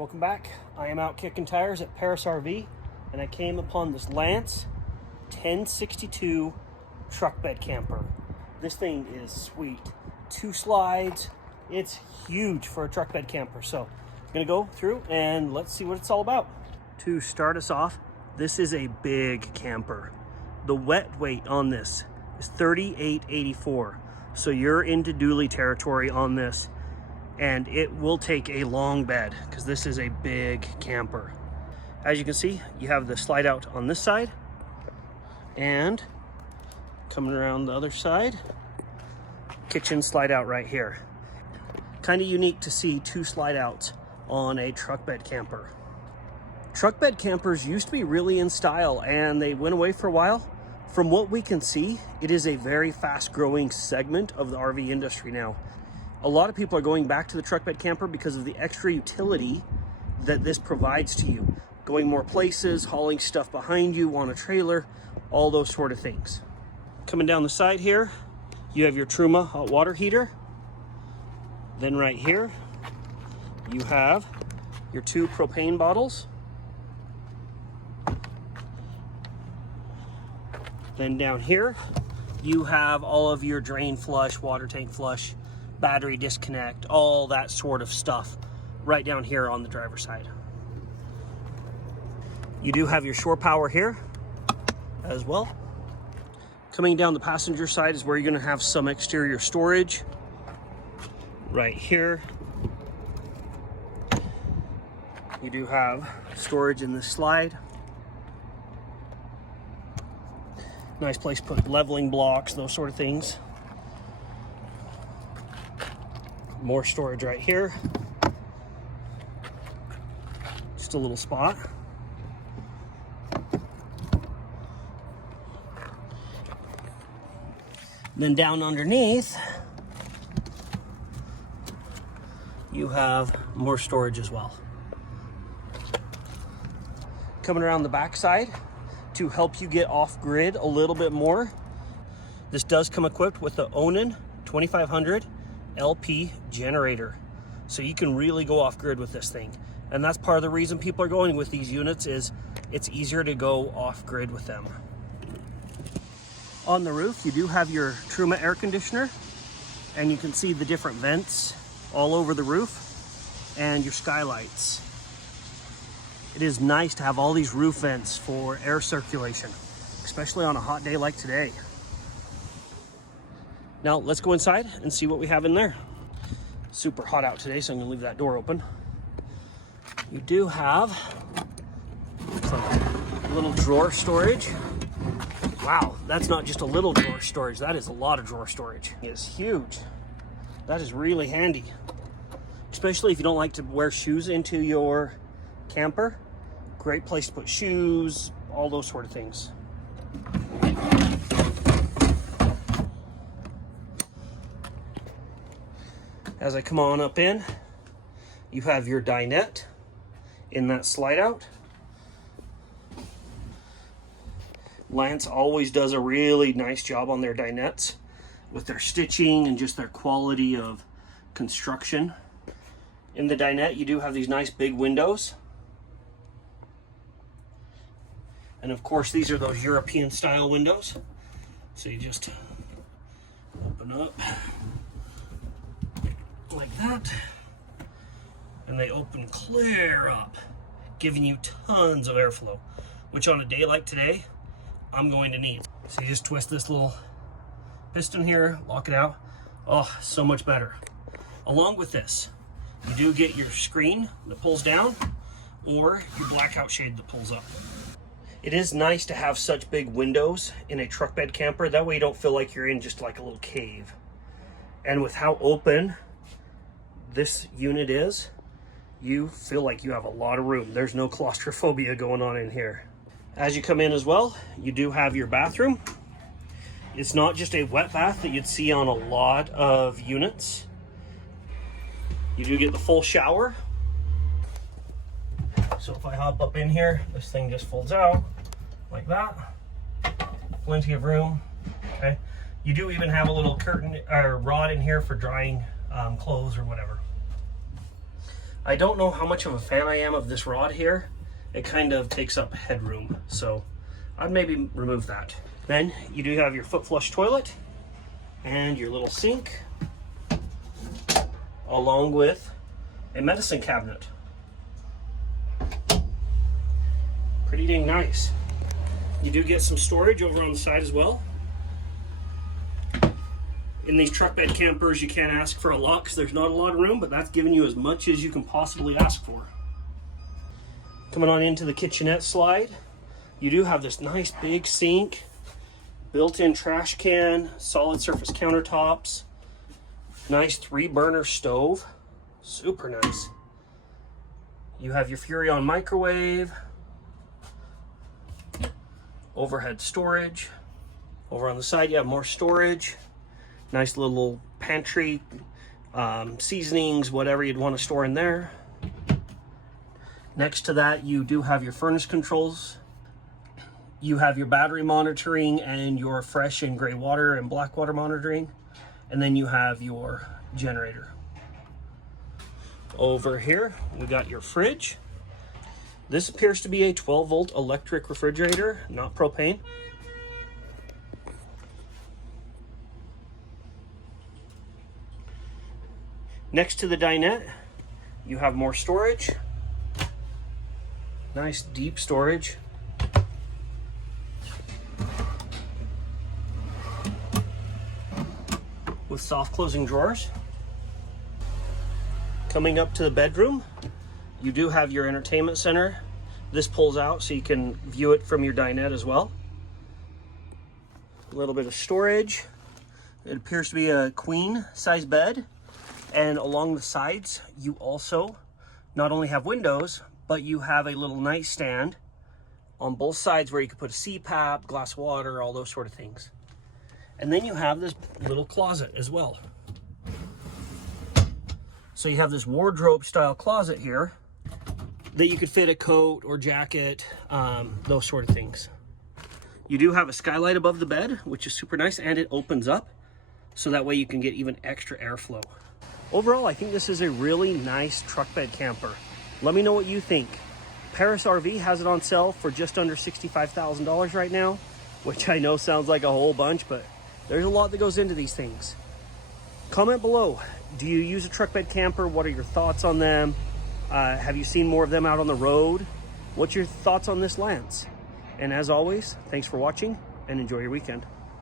Welcome back. I am out kicking tires at Parris RV, and I came upon this Lance 1062 truck bed camper. This thing is sweet. 2 slides. It's huge for a truck bed camper. So I'm gonna go through and let's see what it's all about. To start us off, this is a big camper. The wet weight on this is 3884. So you're into dually territory on this. And it will take a long bed because this is a big camper. As you can see, you have the slide out on this side, and coming around the other side, kitchen slide out right here. Kind of unique to see 2 slide outs on a truck bed camper. Truck bed campers used to be really in style and they went away for a while. From what we can see, it is a very fast growing segment of the RV industry now. A lot of people are going back to the truck bed camper because of the extra utility that this provides to you. Going more places, hauling stuff behind you on a trailer, all those sort of things. Coming down the side here, you have your Truma hot water heater. Then right here, you have your 2 propane bottles. Then down here, you have all of your drain flush, water tank flush, battery disconnect, all that sort of stuff right down here on the driver's side. You do have your shore power here as well. Coming down the passenger side is where you're going to have some exterior storage. Right here, you do have storage in this slide. Nice place to put leveling blocks, those sort of things. More storage right here. Just a little spot. Then down underneath, you have more storage as well. Coming around the back side to help you get off grid a little bit more. This does come equipped with the Onan 2500 LP generator, so you can really go off grid with this thing. And that's part of the reason people are going with these units, is it's easier to go off grid with them. On the roof, you do have your Truma air conditioner, and you can see the different vents all over the roof and your skylights. It is nice to have all these roof vents for air circulation, especially on a hot day like today. Now let's go inside and see what we have in there. Super hot out today, so I'm gonna leave that door open. You do have some little drawer storage. Wow, that's not just a little drawer storage, that is a lot of drawer storage. It's huge. That is really handy, especially if you don't like to wear shoes into your camper. Great place to put shoes, all those sort of things. As I come on up in, you have your dinette in that slide out. Lance always does a really nice job on their dinettes with their stitching and just their quality of construction. In the dinette, you do have these nice big windows. And of course, these are those European style windows. So you just open up like that, and they open clear up, giving you tons of airflow, which on a day like today, I'm going to need. So you just twist this little piston here, lock it out. Oh, so much better. Along with this, you do get your screen that pulls down, or your blackout shade that pulls up. It is nice to have such big windows in a truck bed camper. That way you don't feel like you're in just like a little cave. And with how open this unit is, you feel like you have a lot of room. There's no claustrophobia going on in here. As you come in as well, you do have your bathroom. It's not just a wet bath that you'd see on a lot of units. You do get the full shower. So if I hop up in here, this thing just folds out like that. Plenty of room. Okay. You do even have a little curtain or rod in here for drying clothes or whatever. I don't know how much of a fan I am of this rod here. It kind of takes up headroom, so I'd maybe remove that. Then you do have your foot flush toilet and your little sink, along with a medicine cabinet. Pretty dang nice. You do get some storage over on the side as well. In these truck bed campers, you can't ask for a lot because there's not a lot of room, but that's giving you as much as you can possibly ask for. Coming on into the kitchenette slide, you do have this nice big sink, built-in trash can, solid surface countertops, nice 3-burner stove, super nice. You have your Furrion microwave, overhead storage. Over on the side, you have more storage. Nice little pantry, seasonings, whatever you'd want to store in there. Next to that, you do have your furnace controls. You have your battery monitoring and your fresh and gray water and black water monitoring. And then you have your generator. Over here, we got your fridge. This appears to be a 12-volt electric refrigerator, not propane. Next to the dinette, you have more storage. Nice deep storage. With soft closing drawers. Coming up to the bedroom, you do have your entertainment center. This pulls out so you can view it from your dinette as well. A little bit of storage. It appears to be a queen size bed. And along the sides, you also not only have windows, but you have a little nightstand on both sides where you can put a CPAP, glass of water, all those sort of things. And then you have this little closet as well. So you have this wardrobe style closet here that you could fit a coat or jacket, those sort of things. You do have a skylight above the bed, which is super nice, and it opens up so that way you can get even extra airflow. Overall, I think this is a really nice truck bed camper. Let me know what you think. Parris RV has it on sale for just under $65,000 right now, which I know sounds like a whole bunch, but there's a lot that goes into these things. Comment below. Do you use a truck bed camper? What are your thoughts on them? Have you seen more of them out on the road? What's your thoughts on this Lance? And as always, thanks for watching and enjoy your weekend.